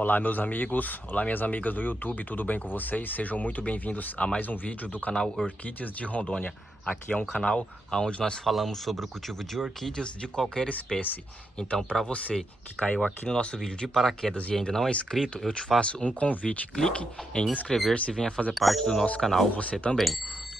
Olá meus amigos, olá minhas amigas do YouTube, tudo bem com vocês? Sejam muito bem-vindos a mais um vídeo do canal Orquídeas de Rondônia. Aqui é um canal onde nós falamos sobre o cultivo de orquídeas de qualquer espécie. Então, para você que caiu aqui no nosso vídeo de paraquedas e ainda não é inscrito, eu te faço um convite. Clique em inscrever-se e venha fazer parte do nosso canal você também.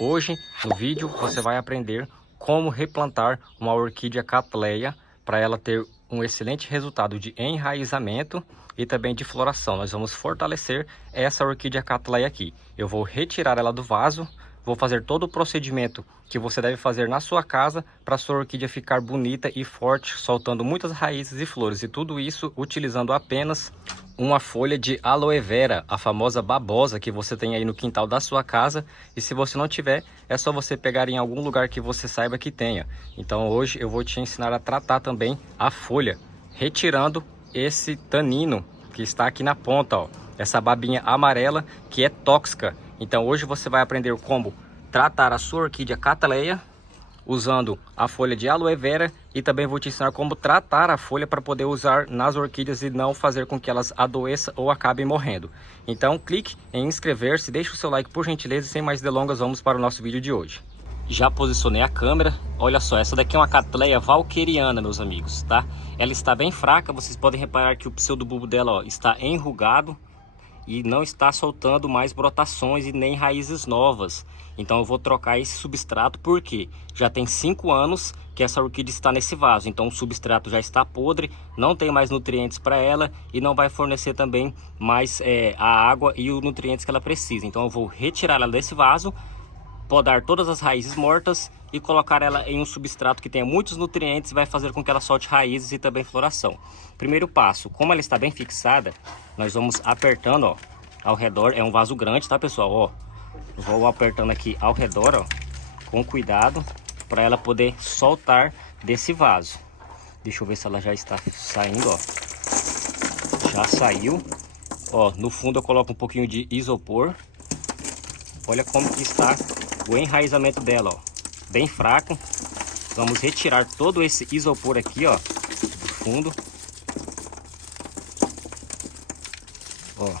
Hoje, no vídeo, você vai aprender como replantar uma orquídea Cattleya para ela ter um excelente resultado de enraizamento e também de floração. Nós vamos fortalecer essa orquídea Cattleya aqui. Eu vou retirar ela do vaso, vou fazer todo o procedimento que você deve fazer na sua casa para sua orquídea ficar bonita e forte, soltando muitas raízes e flores. E tudo isso utilizando apenas uma folha de aloe vera, a famosa babosa que você tem aí no quintal da sua casa. E se você não tiver, é só você pegar em algum lugar que você saiba que tenha. Então hoje eu vou te ensinar a tratar também a folha, retirando esse tanino que está aqui na ponta, ó, essa babinha amarela que é tóxica. Então hoje você vai aprender como tratar a sua orquídea Cattleya usando a folha de aloe vera, e também vou te ensinar como tratar a folha para poder usar nas orquídeas e não fazer com que elas adoeçam ou acabem morrendo. Então clique em inscrever-se, deixe o seu like por gentileza e sem mais delongas vamos para o nosso vídeo de hoje. Já posicionei a câmera, olha só, essa daqui é uma Cattleya valqueriana, meus amigos, tá? Ela está bem fraca, vocês podem reparar que o pseudobulbo dela, ó, está enrugado e não está soltando mais brotações e nem raízes novas. Então eu vou trocar esse substrato porque já tem 5 anos que essa orquídea está nesse vaso. Então o substrato já está podre, não tem mais nutrientes para ela e não vai fornecer também mais a água e os nutrientes que ela precisa. Então eu vou retirar ela desse vaso, podar todas as raízes mortas e colocar ela em um substrato que tenha muitos nutrientes, vai fazer com que ela solte raízes e também floração. Primeiro passo, como ela está bem fixada, nós vamos apertando, ó, ao redor. É um vaso grande, tá pessoal? Ó, vou apertando aqui ao redor, ó, com cuidado, para ela poder soltar desse vaso. Deixa eu ver se ela já está saindo, ó. Já saiu. Ó, no fundo eu coloco um pouquinho de isopor. Olha como que está o enraizamento dela, ó, bem fraco. Vamos retirar todo esse isopor aqui, ó, do fundo. Ó.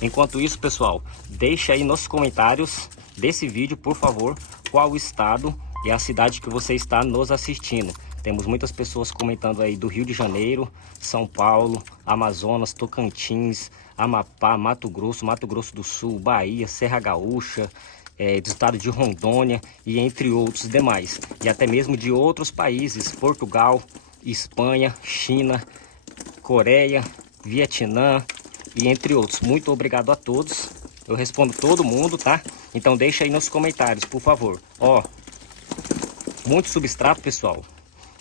Enquanto isso, pessoal, deixa aí nos comentários desse vídeo, por favor, qual o estado e a cidade que você está nos assistindo. Temos muitas pessoas comentando aí do Rio de Janeiro, São Paulo, Amazonas, Tocantins, Amapá, Mato Grosso do Sul, Bahia, Serra Gaúcha, do estado de Rondônia e entre outros demais. E até mesmo de outros países, Portugal, Espanha, China, Coreia, Vietnã e entre outros. Muito obrigado a todos. Eu respondo todo mundo, tá? Então deixa aí nos comentários, por favor. Ó, muito substrato, pessoal.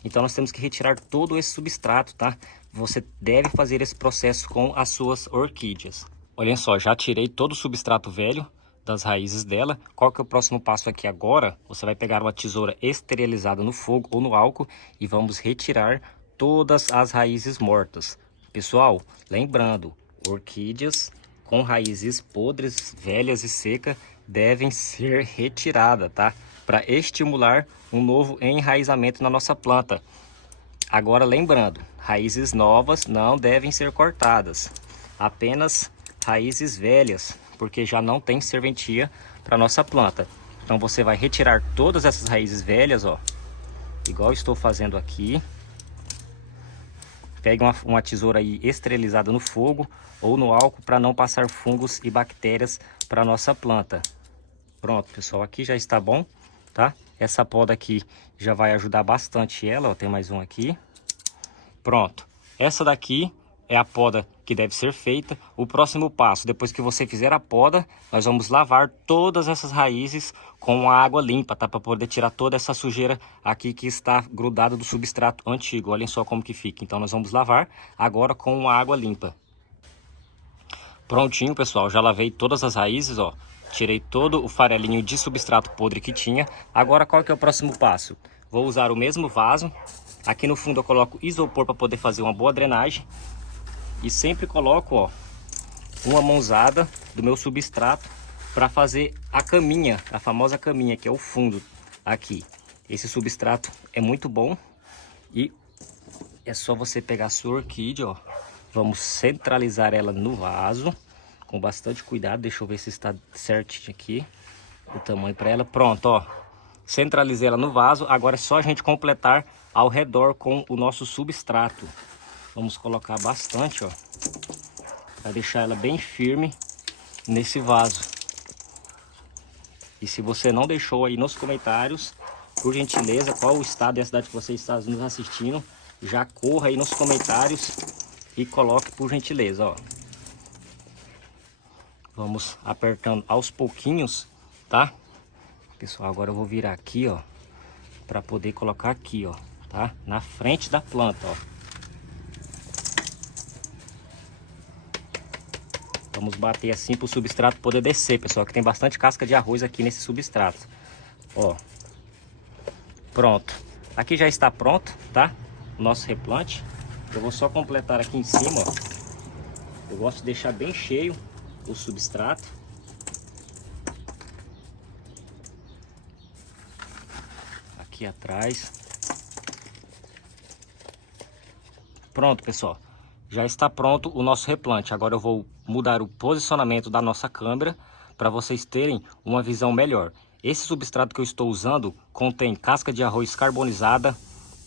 Então nós temos que retirar todo esse substrato, tá? Você deve fazer esse processo com as suas orquídeas. Olhem só, já tirei todo o substrato velho das raízes dela. Qual que é o próximo passo aqui agora? Você vai pegar uma tesoura esterilizada no fogo ou no álcool e vamos retirar todas as raízes mortas. Pessoal, lembrando, orquídeas com raízes podres, velhas e secas devem ser retiradas, tá? Para estimular um novo enraizamento na nossa planta. Agora lembrando, raízes novas não devem ser cortadas, apenas raízes velhas, porque já não tem serventia para nossa planta. Então você vai retirar todas essas raízes velhas, ó, igual estou fazendo aqui. Pegue uma tesoura aí esterilizada no fogo ou no álcool para não passar fungos e bactérias para nossa planta. Pronto, pessoal, aqui já está bom, tá? Essa poda aqui já vai ajudar bastante ela, ó, tem mais um aqui. Pronto, essa daqui é a poda que deve ser feita. O próximo passo, depois que você fizer a poda, nós vamos lavar todas essas raízes com a água limpa, tá? Para poder tirar toda essa sujeira aqui que está grudada do substrato antigo. Olhem só como que fica. Então nós vamos lavar agora com a água limpa. Prontinho, pessoal, já lavei todas as raízes, ó. Tirei todo o farelinho de substrato podre que tinha. Agora qual que é o próximo passo? Vou usar o mesmo vaso. Aqui no fundo eu coloco isopor para poder fazer uma boa drenagem. E sempre coloco, ó, uma mãozada do meu substrato para fazer a caminha, a famosa caminha, que é o fundo aqui. Esse substrato é muito bom e é só você pegar a sua orquídea, ó, Vamos centralizar ela no vaso, com bastante cuidado. Deixa eu ver se está certinho aqui, o tamanho para ela. Pronto, ó. Centralizei ela no vaso. Agora é só a gente completar ao redor com o nosso substrato. Vamos colocar bastante, ó, para deixar ela bem firme nesse vaso. E se você não deixou aí nos comentários, por gentileza, qual o estado e a cidade que você está nos assistindo, já corra aí nos comentários e coloque por gentileza, ó. Vamos apertando aos pouquinhos, tá? Pessoal, agora eu vou virar aqui, ó, para poder colocar aqui, ó, tá? Na frente da planta, ó. Vamos bater assim para o substrato poder descer, pessoal, que tem bastante casca de arroz aqui nesse substrato. Ó. Pronto. Aqui já está pronto, tá? O nosso replante. Eu vou só completar aqui em cima, ó. Eu gosto de deixar bem cheio o substrato. Aqui atrás. Pronto, pessoal. Já está pronto o nosso replante. Agora eu vou mudar o posicionamento da nossa câmera para vocês terem uma visão melhor. Esse substrato que eu estou usando contém casca de arroz carbonizada,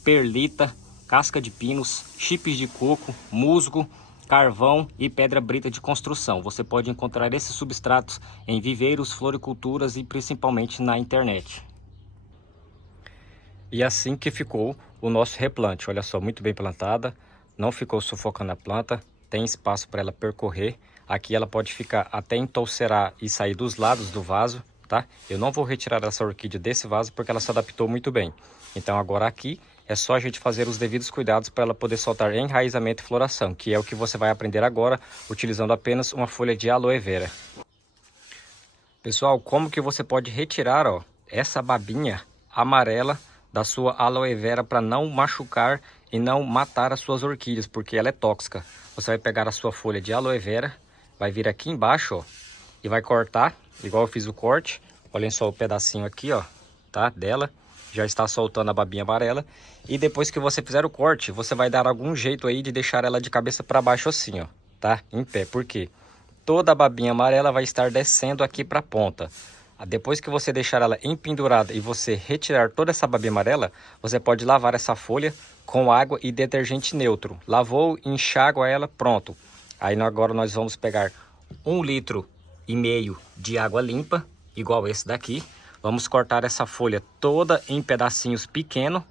perlita, casca de pinos, chips de coco, musgo, carvão e pedra brita de construção. Você pode encontrar esses substratos em viveiros, floriculturas e principalmente na internet. E assim que ficou o nosso replante. Olha só, muito bem plantada. Não ficou sufocando a planta, tem espaço para ela percorrer. Aqui ela pode ficar até entolcerar e sair dos lados do vaso, tá? Eu não vou retirar essa orquídea desse vaso porque ela se adaptou muito bem. Então agora aqui é só a gente fazer os devidos cuidados para ela poder soltar enraizamento e floração, que é o que você vai aprender agora, utilizando apenas uma folha de aloe vera. Pessoal, como que você pode retirar, ó, essa babinha amarela da sua aloe vera para não machucar e não matar as suas orquídeas, porque ela é tóxica. Você vai pegar a sua folha de aloe vera, vai vir aqui embaixo, ó, e vai cortar, igual eu fiz o corte. Olhem só o pedacinho aqui, ó, tá, dela. Já está soltando a babinha amarela. E depois que você fizer o corte, você vai dar algum jeito aí de deixar ela de cabeça para baixo assim, ó, tá, em pé. Por quê? Toda a babinha amarela vai estar descendo aqui para a ponta. Depois que você deixar ela empendurada e você retirar toda essa babinha amarela, você pode lavar essa folha com água e detergente neutro. Lavou, enxágua ela, pronto. Aí agora nós vamos pegar 1,5 litro de água limpa, igual esse daqui. Vamos cortar essa folha toda em pedacinhos pequenos.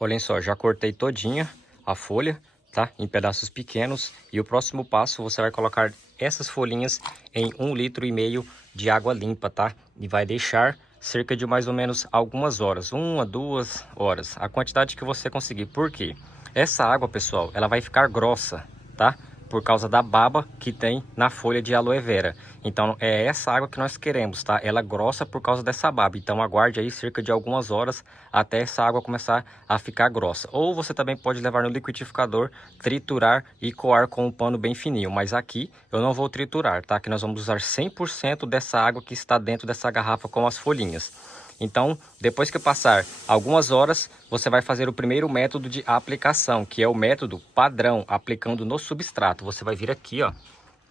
Olhem só, já cortei todinha a folha, tá? Em pedaços pequenos. E o próximo passo, você vai colocar essas folhinhas em 1,5 litro de água limpa, tá? E vai deixar cerca de mais ou menos algumas horas, 1 a 2 horas, a quantidade que você conseguir. Por quê? Essa água, pessoal, ela vai ficar grossa, tá? Por causa da baba que tem na folha de aloe vera. Então é essa água que nós queremos, tá? Ela grossa por causa dessa baba. Então aguarde aí cerca de algumas horas até essa água começar a ficar grossa. Ou você também pode levar no liquidificador, triturar e coar com um pano bem fininho. Mas aqui eu não vou triturar, tá? Que nós vamos usar 100% dessa água que está dentro dessa garrafa com as folhinhas. Então, depois que passar algumas horas, você vai fazer o primeiro método de aplicação, que é o método padrão, aplicando no substrato. Você vai vir aqui, ó,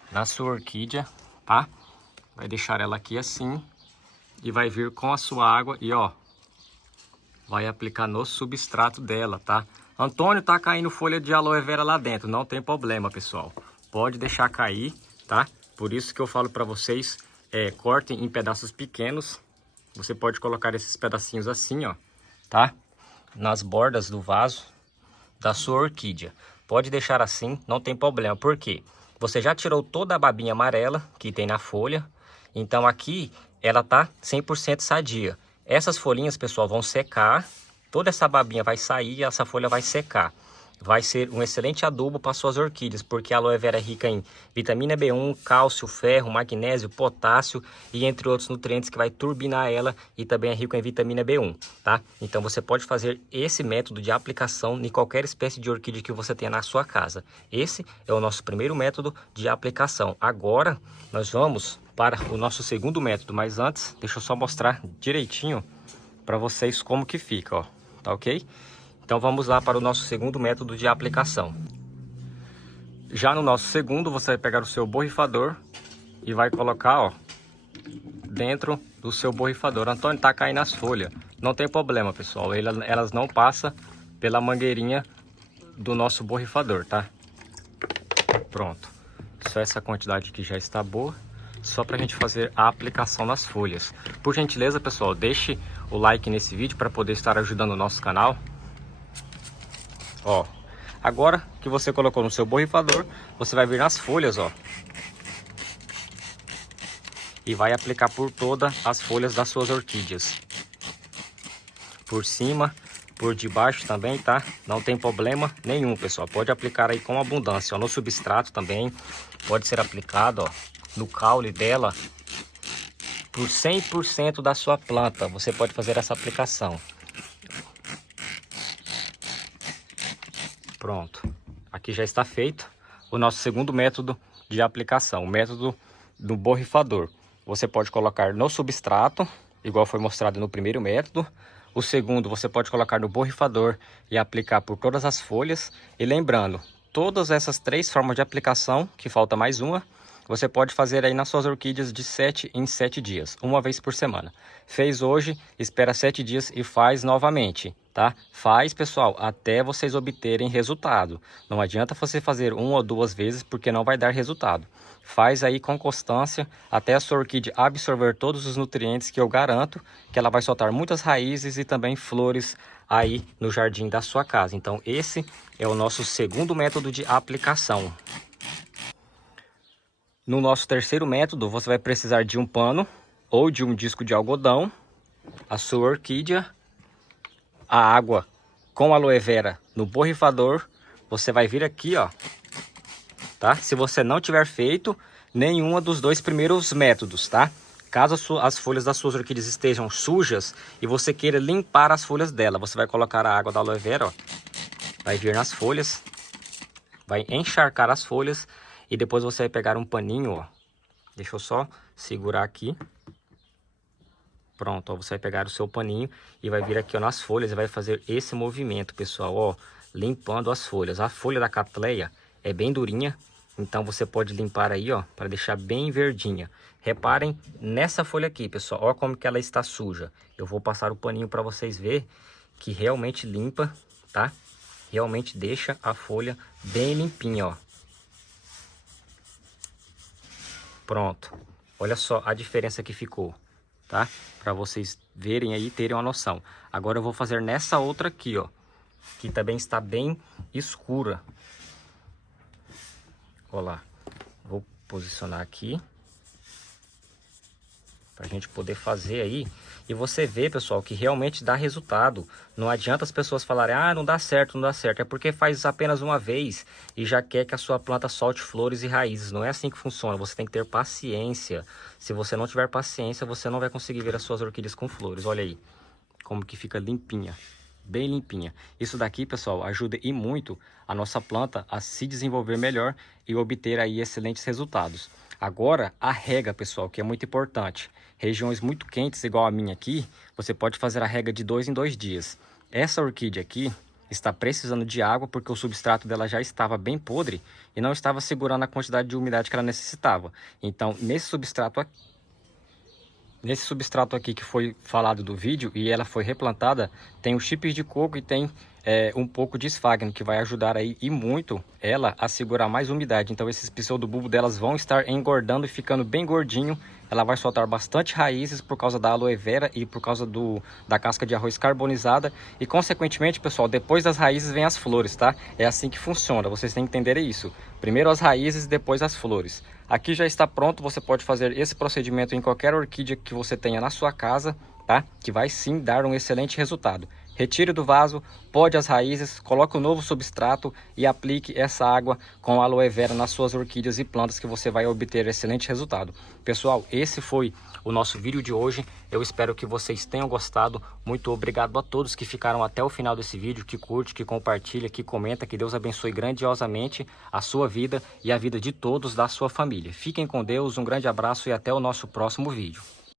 na sua orquídea, tá? Vai deixar ela aqui assim e vai vir com a sua água e, ó, vai aplicar no substrato dela, tá? Antônio, tá caindo folha de aloe vera lá dentro, não tem problema, pessoal. Pode deixar cair, tá? Por isso que eu falo para vocês, cortem em pedaços pequenos. Você pode colocar esses pedacinhos assim, ó, tá? Nas bordas do vaso da sua orquídea. Pode deixar assim, não tem problema. Por quê? Você já tirou toda a babinha amarela que tem na folha. Então aqui ela tá 100% sadia. Essas folhinhas, pessoal, vão secar. Toda essa babinha vai sair e essa folha vai secar. Vai ser um excelente adubo para suas orquídeas, porque a aloe vera é rica em vitamina B1, cálcio, ferro, magnésio, potássio e entre outros nutrientes que vai turbinar ela, e também é rico em vitamina B1, tá? Então você pode fazer esse método de aplicação em qualquer espécie de orquídea que você tenha na sua casa. Esse é o nosso primeiro método de aplicação. Agora nós vamos para o nosso segundo método, mas antes deixa eu só mostrar direitinho para vocês como que fica, ó, tá ok? Então vamos lá para o nosso segundo método de aplicação. Já no nosso segundo, você vai pegar o seu borrifador e vai colocar, ó, dentro do seu borrifador. Antônio, tá caindo as folhas. Não tem problema, pessoal. Elas não passam pela mangueirinha do nosso borrifador, tá? Pronto. Só essa quantidade aqui já está boa. Só pra gente fazer a aplicação nas folhas. Por gentileza, pessoal, deixe o like nesse vídeo para poder estar ajudando o nosso canal. Ó, agora que você colocou no seu borrifador, você vai vir nas folhas, ó, e vai aplicar por todas as folhas das suas orquídeas. Por cima, por debaixo também, tá? Não tem problema nenhum, pessoal. Pode aplicar aí com abundância, ó. No substrato também pode ser aplicado, ó, no caule dela. Por 100% da sua planta, você pode fazer essa aplicação. Pronto. Aqui já está feito o nosso segundo método de aplicação, o método do borrifador. Você pode colocar no substrato, igual foi mostrado no primeiro método. O segundo, você pode colocar no borrifador e aplicar por todas as folhas. E lembrando, todas essas 3 formas de aplicação, que falta mais uma, você pode fazer aí nas suas orquídeas de 7 em 7 dias, uma vez por semana. Fez hoje, espera 7 dias e faz novamente, tá? Faz, pessoal, até vocês obterem resultado. Não adianta você fazer 1 ou 2 vezes, porque não vai dar resultado. Faz aí com constância, até a sua orquídea absorver todos os nutrientes, que eu garanto que ela vai soltar muitas raízes e também flores aí no jardim da sua casa. Então esse é o nosso segundo método de aplicação. No nosso terceiro método, você vai precisar de um pano ou de um disco de algodão, a sua orquídea, a água com aloe vera no borrifador. Você vai vir aqui, ó, tá? Se você não tiver feito nenhuma dos 2 primeiros métodos, tá? Caso as folhas das suas orquídeas estejam sujas e você queira limpar as folhas dela, você vai colocar a água da aloe vera, ó, vai vir nas folhas, vai encharcar as folhas. E depois você vai pegar um paninho, ó. Deixa eu só segurar aqui. Pronto, ó. Você vai pegar o seu paninho e vai vir aqui, ó, nas folhas e vai fazer esse movimento, pessoal, ó. Limpando as folhas. A folha da Cattleya é bem durinha, então você pode limpar aí, ó, para deixar bem verdinha. Reparem nessa folha aqui, pessoal. Ó como que ela está suja. Eu vou passar o paninho para vocês verem que realmente limpa, tá? Realmente deixa a folha bem limpinha, ó. Pronto, olha só a diferença que ficou, tá? Para vocês verem aí, terem uma noção. Agora eu vou fazer nessa outra aqui, ó, que também está bem escura. Olha lá, vou posicionar aqui para a gente poder fazer aí. E você vê, pessoal, que realmente dá resultado. Não adianta as pessoas falarem, ah, não dá certo, não dá certo. É porque faz apenas uma vez e já quer que a sua planta solte flores e raízes. Não é assim que funciona. Você tem que ter paciência. Se você não tiver paciência, você não vai conseguir ver as suas orquídeas com flores. Olha aí como que fica limpinha, bem limpinha. Isso daqui, pessoal, ajuda e muito a nossa planta a se desenvolver melhor e obter aí excelentes resultados. Agora, a rega, pessoal, que é muito importante. Regiões muito quentes, igual a minha aqui, você pode fazer a rega de 2 em 2 dias. Essa orquídea aqui está precisando de água porque o substrato dela já estava bem podre e não estava segurando a quantidade de umidade que ela necessitava. Então, nesse substrato aqui que foi falado do vídeo e ela foi replantada, tem os chips de coco e tem um pouco de esfagno, que vai ajudar aí e muito ela a segurar mais umidade. Então esses pseudobulbos delas vão estar engordando e ficando bem gordinho. Ela vai soltar bastante raízes por causa da aloe vera e por causa da casca de arroz carbonizada. E consequentemente, pessoal, depois das raízes vem as flores, tá? É assim que funciona, vocês têm que entender isso. Primeiro as raízes e depois as flores. Aqui já está pronto, você pode fazer esse procedimento em qualquer orquídea que você tenha na sua casa, tá? Que vai sim dar um excelente resultado. Retire do vaso, pode as raízes, coloque um novo substrato e aplique essa água com aloe vera nas suas orquídeas e plantas que você vai obter excelente resultado. Pessoal, esse foi o nosso vídeo de hoje. Eu espero que vocês tenham gostado. Muito obrigado a todos que ficaram até o final desse vídeo, que curte, que compartilha, que comenta. Que Deus abençoe grandiosamente a sua vida e a vida de todos da sua família. Fiquem com Deus, um grande abraço e até o nosso próximo vídeo.